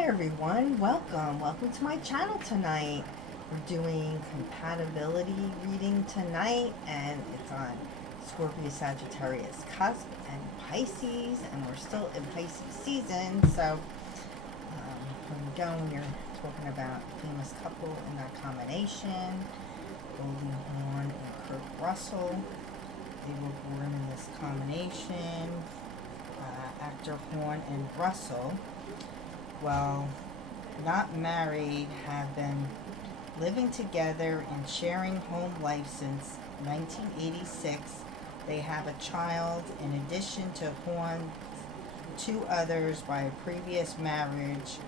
Hi everyone, welcome to my channel tonight. We're doing compatibility reading tonight, and it's on Scorpio, Sagittarius, Cusp, and Pisces, and we're still in Pisces season. So when we go, we're talking about famous couple in that combination, Goldie, Hawn, and Kurt Russell. They were born in this combination. Actor Hawn and Russell, while not married, have been living together and sharing home life since 1986. They have a child in addition to Hawn, two others by a previous marriage.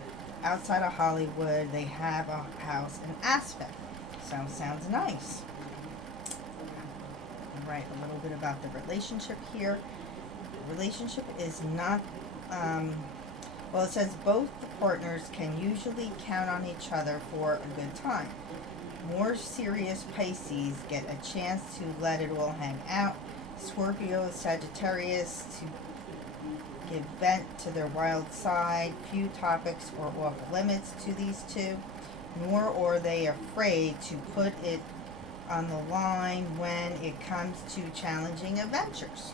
Outside of Hollywood, they have a house in Aspen. Sounds nice. I'll write a little bit about the relationship here. The relationship is not well, it says both the partners can usually count on each other for a good time. More serious Pisces get a chance to let it all hang out. Scorpio, Sagittarius to give vent to their wild side. Few topics are off limits to these two, nor are they afraid to put it on the line when it comes to challenging adventures.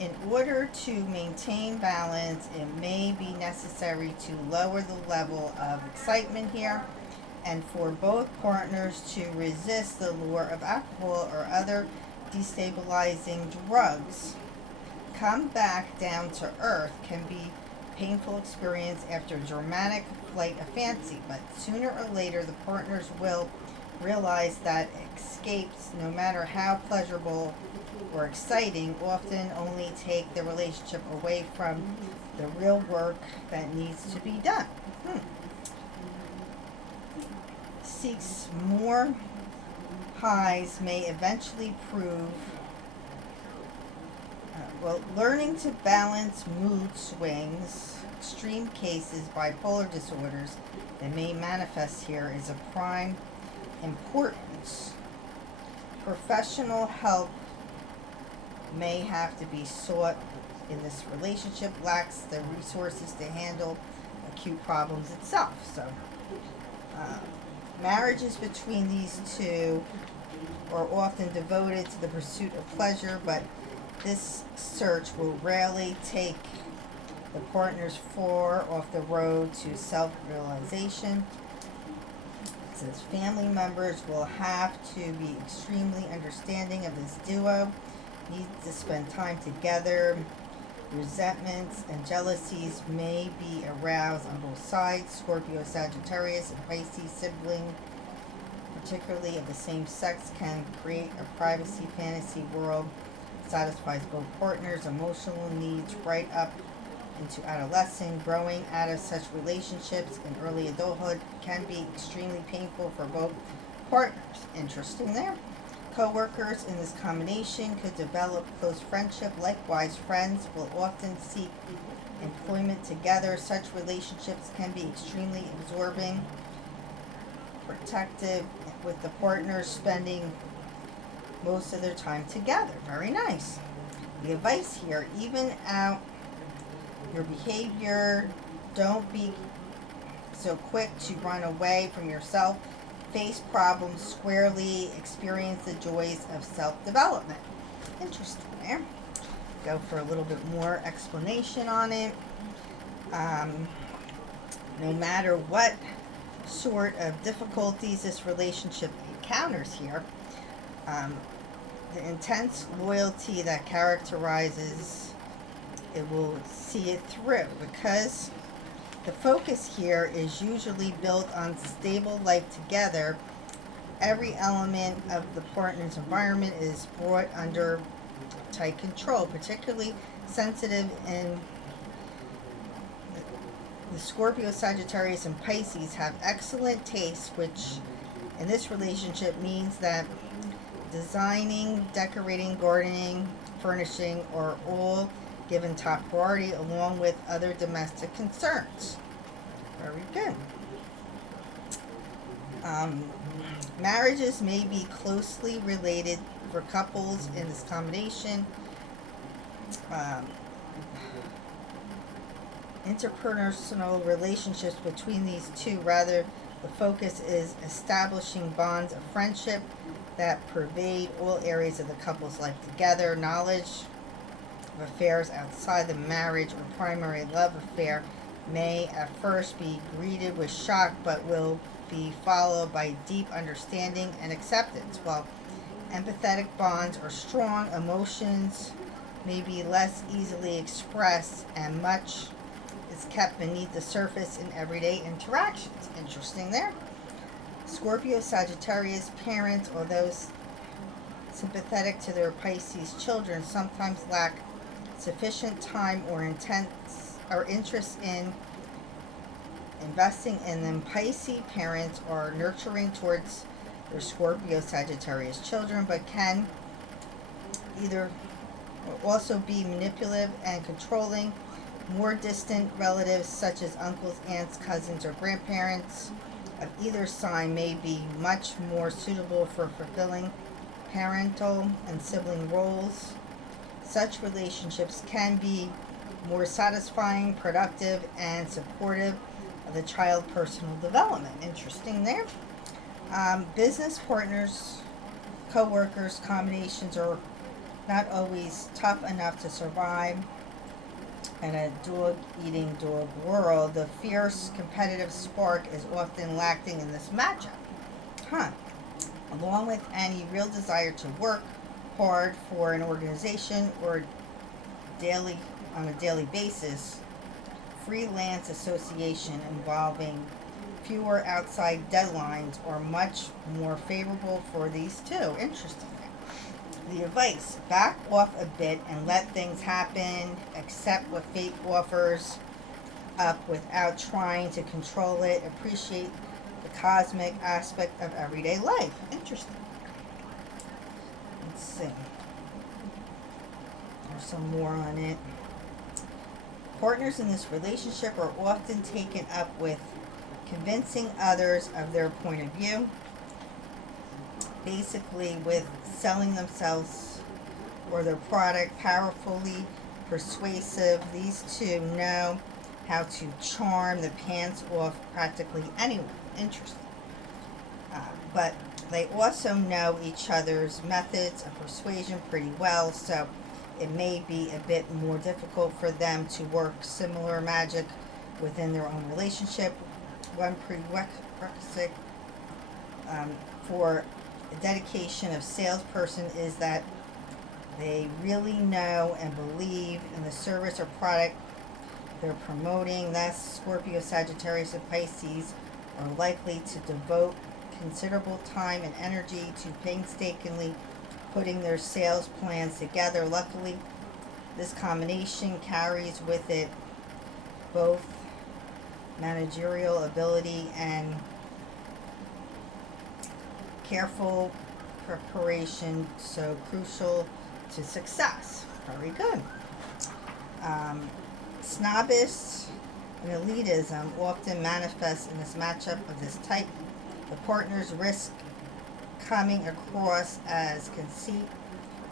In order to maintain balance, it may be necessary to lower the level of excitement here, and for both partners to resist the lure of alcohol or other destabilizing drugs. Come back down to earth can be a painful experience after a dramatic flight of fancy, but sooner or later the partners will realize that escapes, no matter how pleasurable or exciting, often only take the relationship away from the real work that needs to be done. Seeks more highs may eventually prove learning to balance mood swings, extreme cases, bipolar disorders that may manifest here is of prime importance. Professional help may have to be sought in this relationship, lacks the resources to handle acute problems itself. So marriages between these two are often devoted to the pursuit of pleasure, but this search will rarely take the partners far off the road to self-realization. It says family members will have to be extremely understanding of this duo, need to spend time together. Resentments and jealousies may be aroused on both sides. Scorpio, Sagittarius, and Pisces sibling, particularly of the same sex, can create a privacy fantasy world that satisfies both partners' emotional needs right up into adolescence. Growing out of such relationships in early adulthood can be extremely painful for both partners. Interesting there. Co-workers in this combination could develop close friendship. Likewise, friends will often seek employment together. Such relationships can be extremely absorbing, protective, with the partners spending most of their time together. Very nice. The advice here: even out your behavior. Don't be so quick to run away from yourself. Face problems squarely. Experience the joys of self-development. Interesting there. Go for a little bit more explanation on it. No matter what sort of difficulties this relationship encounters here, the intense loyalty that characterizes it will see it through, because the focus here is usually built on stable life together. Every element of the partner's environment is brought under tight control, particularly sensitive in the Scorpio, Sagittarius, and Pisces have excellent taste, which in this relationship means that designing, decorating, gardening, furnishing are all given top priority, along with other domestic concerns. Very good. Marriages may be closely related for couples in this combination. interpersonal relationships between these two. Rather, the focus is establishing bonds of friendship that pervade all areas of the couple's life together. Knowledge of affairs outside the marriage or primary love affair may at first be greeted with shock, but will be followed by deep understanding and acceptance. While empathetic bonds are strong, emotions may be less easily expressed, and much is kept beneath the surface in everyday interactions. Interesting there. Scorpio Sagittarius parents, although sympathetic to their Pisces children, sometimes lack sufficient time or interest in investing in them. Pisces parents are nurturing towards their Scorpio Sagittarius children, but can either also be manipulative and controlling. More distant relatives such as uncles, aunts, cousins, or grandparents of either sign may be much more suitable for fulfilling parental and sibling roles. Such relationships can be more satisfying, productive, and supportive of the child's personal development. Interesting there. Business partners, co-workers, combinations are not always tough enough to survive in a dog-eating dog world. The fierce competitive spark is often lacking in this matchup. Along with any real desire to work hard for an organization or on a daily basis, freelance association involving fewer outside deadlines are much more favorable for these two. Interesting. The advice: back off a bit and let things happen. Accept what fate offers up without trying to control it. Appreciate the cosmic aspect of everyday life. Interesting. Let's see. There's some more on it. Partners in this relationship are often taken up with convincing others of their point of view, basically with selling themselves or their product. Powerfully persuasive, these two know how to charm the pants off practically anyone. Interesting. But they also know each other's methods of persuasion pretty well, so it may be a bit more difficult for them to work similar magic within their own relationship. One prerequisite for a dedication of salesperson is that they really know and believe in the service or product they're promoting. Thus, Scorpio, Sagittarius, and Pisces are likely to devote considerable time and energy to painstakingly putting their sales plans together. Luckily, this combination carries with it both managerial ability and careful preparation, so crucial to success. Very good. Snobbish and elitism often manifest in this matchup of this type. The partners risk coming across as conceit,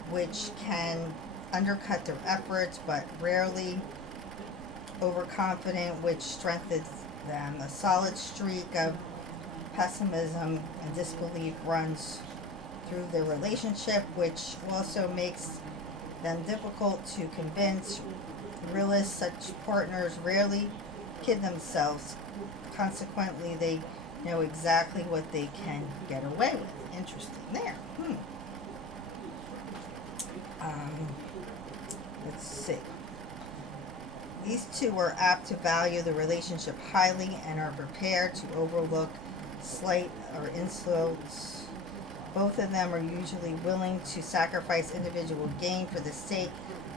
which can undercut their efforts, but rarely overconfident, which strengthens them. A solid streak of pessimism and disbelief runs through their relationship, which also makes them difficult to convince. Realists, such partners rarely kid themselves. Consequently, they know exactly what they can get away with. Interesting there. Let's see. These two are apt to value the relationship highly and are prepared to overlook slight or insults. Both of them are usually willing to sacrifice individual gain for the sake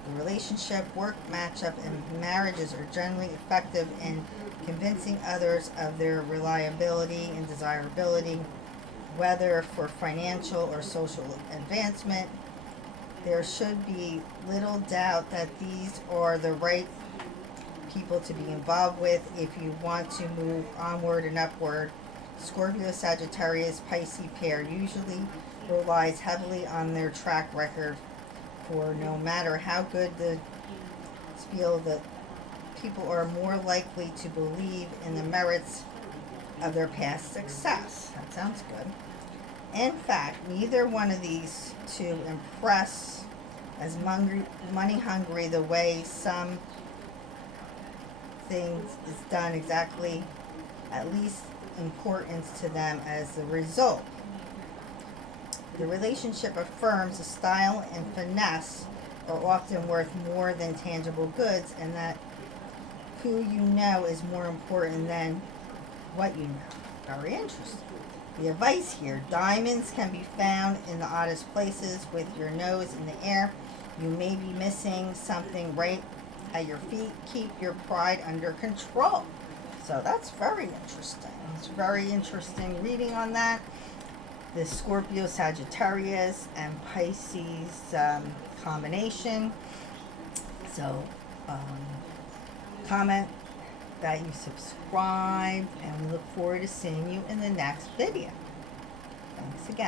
of the relationship. Work, matchup, and marriages are generally effective in convincing others of their reliability and desirability, whether for financial or social advancement. There should be little doubt that these are the right people to be involved with if you want to move onward and upward. Scorpio, Sagittarius, Pisces pair usually relies heavily on their track record, for no matter how good the spiel that people are more likely to believe in the merits of their past success. That sounds good. In fact, neither one of these two impress as money hungry the way some things is done exactly at least importance to them as the result. The relationship affirms the style and finesse are often worth more than tangible goods, and that who you know is more important than what you know. Very interesting. The advice here: diamonds can be found in the oddest places. With your nose in the air, you may be missing something right at your feet. Keep your pride under control. So that's very interesting. It's very interesting reading on that. The Scorpio, Sagittarius, and Pisces combination. So comment that you subscribe, and we look forward to seeing you in the next video. Thanks again.